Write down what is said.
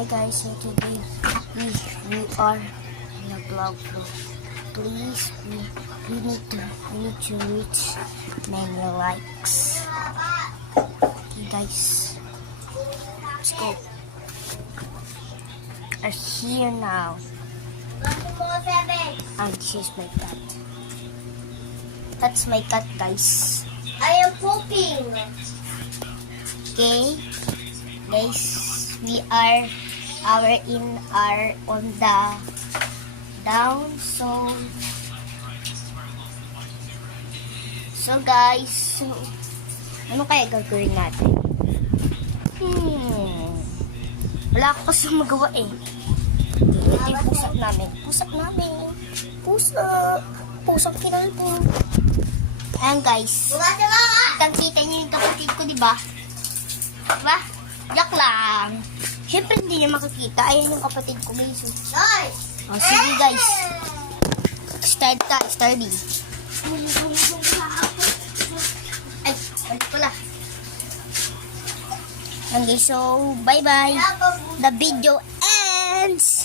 Hi guys, so today we are in a vlog. Please, we need to reach many likes. Okay guys, let's go. Are here now. And this is my cat. That's my cat, guys. I am pooping. Okay, guys, we are on the down. So guys, ano kaya gagawin natin? Wala ko kasi magawa eh. Ito yung pusap kinalpo. Ayan guys, kita niyo yung kapatid ko, diba? Diba? Yak lang. Siyempre hindi niya makikita. Ayan yung kapatid ko, Miso. O, sige guys. Start B. Ay, balik pala. Okay, so bye-bye. The video ends.